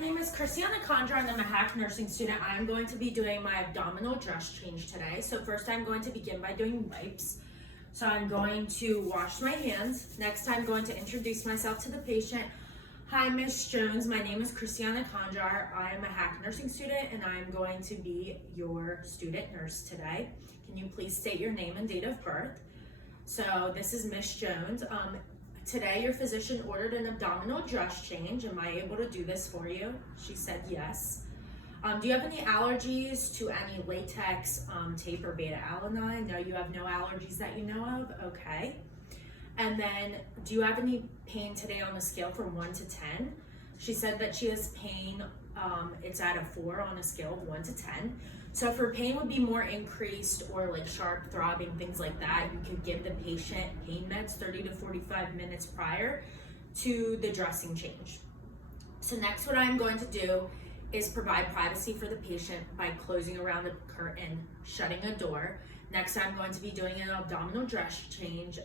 name is Christiana Condra and I'm a hack nursing student. I'm going to be doing my abdominal dress change today. So first I'm going to begin by doing wipes. So I'm going to wash my hands. Next I'm going to introduce myself to the patient. Hi, Miss Jones. My name is Christiana Condra. I am a hack nursing student and I'm going to be your student nurse today. Can you please state your name and date of birth? So this is Miss Jones. Today your physician ordered an abdominal dress change. Am I able to do this for you? She said yes. Do you have any allergies to any latex, tape, or beta-alanine? No, you have no allergies that you know of? Okay. And then, do you have any pain today on a scale from 1 to 10? She said that she has pain, it's at a 4 on a scale of 1 to 10. So if her pain would be more increased or like sharp throbbing, things like that, you could give the patient pain meds 30 to 45 minutes prior to the dressing change. So next what I'm going to do is provide privacy for the patient by closing around the curtain, shutting a door. Next I'm going to be doing an abdominal dress change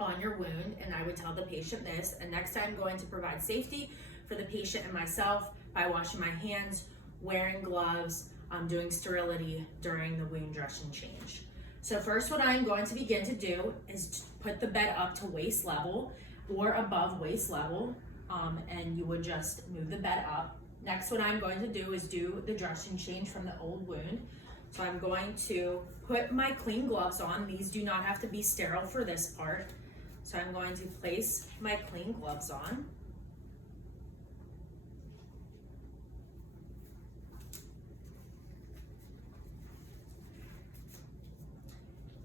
on your wound, and I would tell the patient this. And next I'm going to provide safety for the patient and myself by washing my hands, wearing gloves, doing sterility during the wound dressing change. So first what I'm going to begin to do is to put the bed up to waist level or above waist level, and you would just move the bed up. Next what I'm going to do is do the dressing change from the old wound. So I'm going to put my clean gloves on. These do not have to be sterile for this part. So I'm going to place my clean gloves on.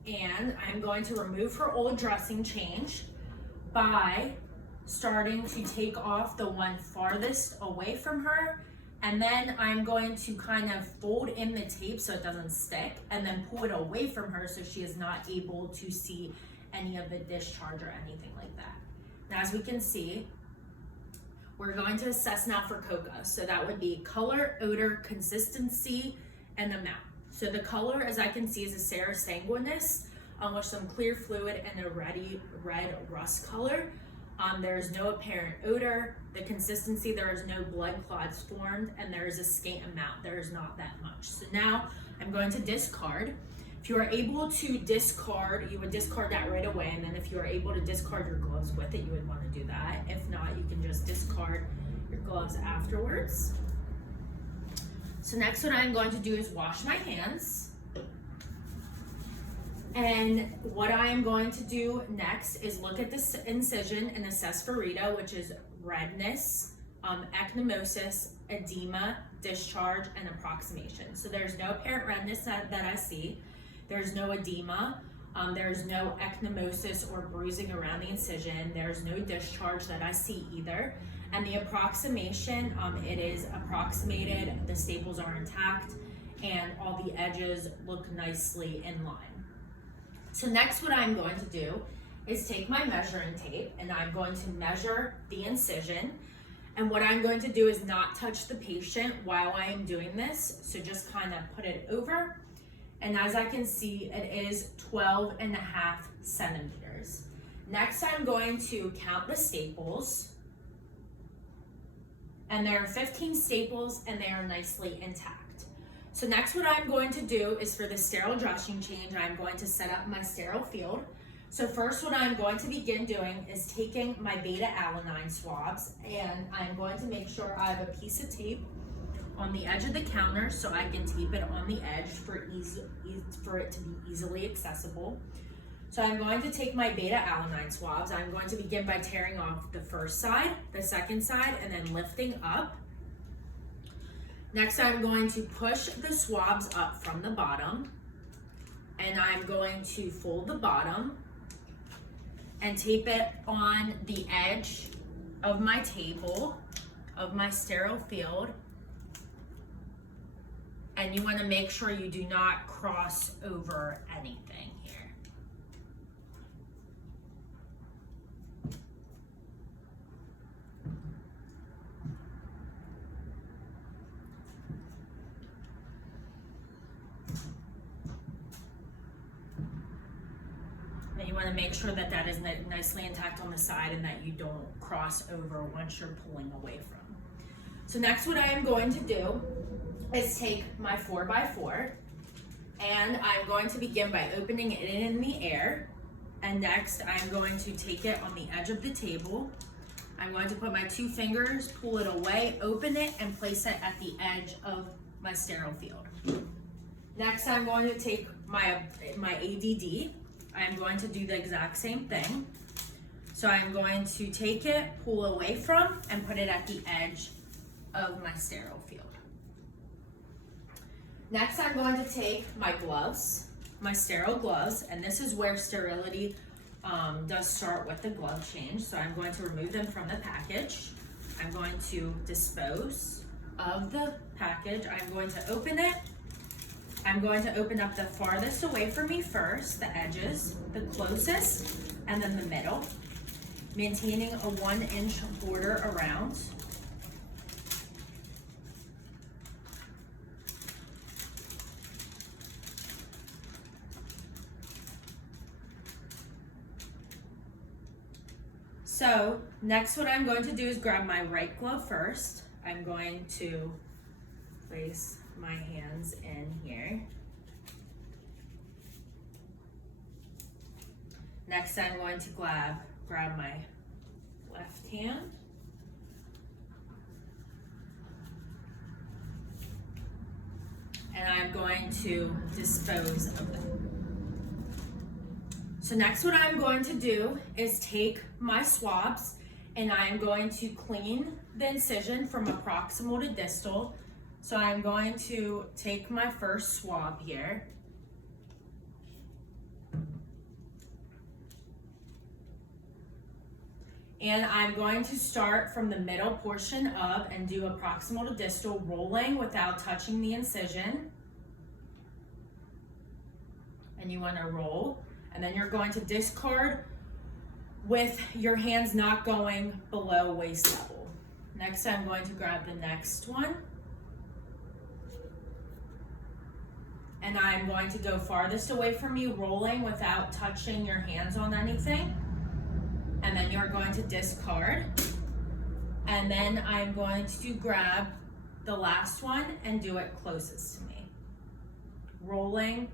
And I'm going to remove her old dressing change by starting to take off the one farthest away from her. And then I'm going to kind of fold in the tape so it doesn't stick, and then pull it away from her so she is not able to see any of the discharge or anything like that. Now, as we can see, we're going to assess now for COCA. So that would be color, odor, consistency, and amount. So the color, as I can see, is a Sarah sanguinis with some clear fluid and a red rust color. There is no apparent odor. The consistency, there is no blood clots formed, and there is a scant amount. There is not that much. So now I'm going to discard. If you are able to discard, you would discard that right away, and then if you are able to discard your gloves with it, you would want to do that. If not, you can just discard your gloves afterwards. So next what I'm going to do is wash my hands. And what I am going to do next is look at this incision and assess for Rita, which is redness, echymosis, edema, discharge, and approximation. So there's no apparent redness that I see. There's no edema. There's no echymosis or bruising around the incision. There's no discharge that I see either. And the approximation, it is approximated, the staples are intact, and all the edges look nicely in line. So next what I'm going to do is take my measuring tape and I'm going to measure the incision. And what I'm going to do is not touch the patient while I am doing this. So just kind of put it over. And as I can see, it is 12.5 centimeters. Next, I'm going to count the staples. And there are 15 staples and they are nicely intact. So next what I'm going to do is for the sterile dressing change, I'm going to set up my sterile field. So first what I'm going to begin doing is taking my beta-alanine swabs, and I'm going to make sure I have a piece of tape on the edge of the counter so I can tape it on the edge for it to be easily accessible. So I'm going to take my beta-alanine swabs. I'm going to begin by tearing off the first side, the second side, and then lifting up. Next, I'm going to push the swabs up from the bottom, and I'm going to fold the bottom and tape it on the edge of my table, of my sterile field. And you want to make sure you do not cross over anything here. And you want to make sure that that is nicely intact on the side and that you don't cross over once you're pulling away from. So next what I am going to do is take my 4x4 and I'm going to begin by opening it in the air. And next I'm going to take it on the edge of the table. I'm going to put my 2 fingers, pull it away, open it, and place it at the edge of my sterile field. Next I'm going to take my ADD. I'm going to do the exact same thing. So I'm going to take it, pull away from, and put it at the edge of my sterile field. Next, I'm going to take my gloves, my sterile gloves, and this is where sterility does start with the glove change. So I'm going to remove them from the package. I'm going to dispose of the package. I'm going to open it. I'm going to open up the farthest away from me first, the edges, the closest, and then the middle, maintaining a 1-inch border around. So next what I'm going to do is grab my right glove first. I'm going to place my hands in here. Next I'm going to grab my left hand. And I'm going to dispose of them. So next what I'm going to do is take my swabs and I'm going to clean the incision from proximal to distal. So I'm going to take my first swab here. And I'm going to start from the middle portion of and do a proximal to distal, rolling without touching the incision. And you want to roll. And then you're going to discard with your hands not going below waist level. Next, I'm going to grab the next one. And I'm going to go farthest away from you, rolling without touching your hands on anything. And then you're going to discard. And then I'm going to grab the last one and do it closest to me. Rolling,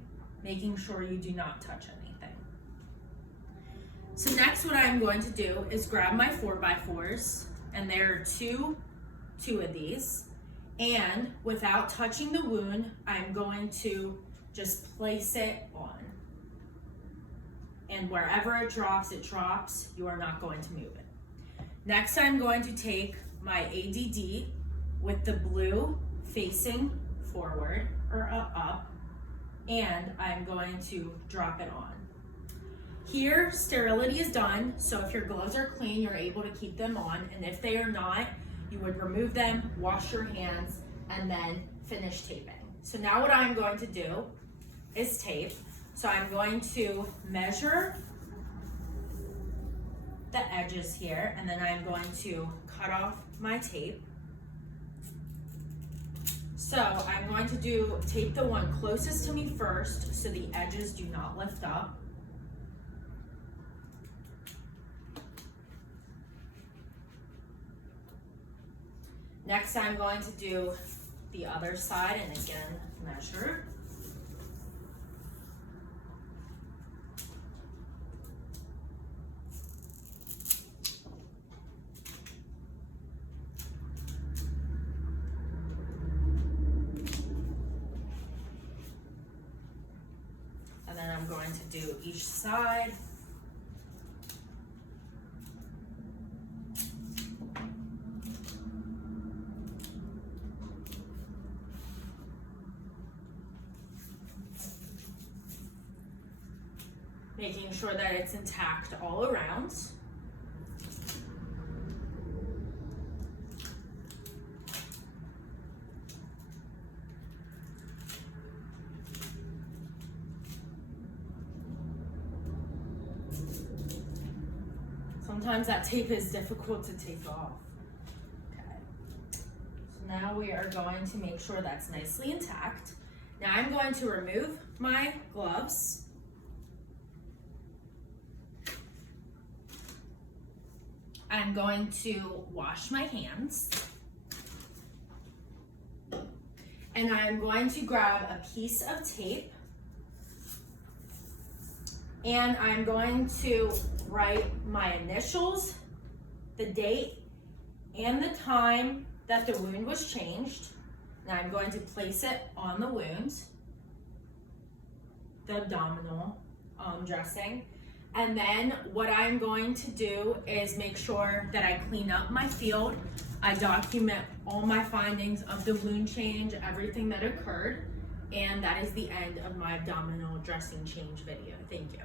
making sure you do not touch anything. So next what I'm going to do is grab my 4x4s, and there are two of these, and without touching the wound, I'm going to just place it on. And wherever it drops, you are not going to move it. Next, I'm going to take my ADD with the blue facing forward or up, and I'm going to drop it on. Here, sterility is done, so if your gloves are clean, you're able to keep them on, and if they are not, you would remove them, wash your hands, and then finish taping. So now what I'm going to do is tape. So I'm going to measure the edges here, and then I'm going to cut off my tape. So I'm going to tape the one closest to me first so the edges do not lift up. Next, I'm going to do the other side and again measure. And then I'm going to do each side. Making sure that it's intact all around. Sometimes that tape is difficult to take off. Okay. So now we are going to make sure that's nicely intact. Now I'm going to remove my gloves. I'm going to wash my hands. And I'm going to grab a piece of tape and I'm going to write my initials, the date, and the time that the wound was changed. Now I'm going to place it on the wound, the abdominal dressing. And then what I'm going to do is make sure that I clean up my field. I document all my findings of the wound change, everything that occurred. And that is the end of my abdominal dressing change video. Thank you.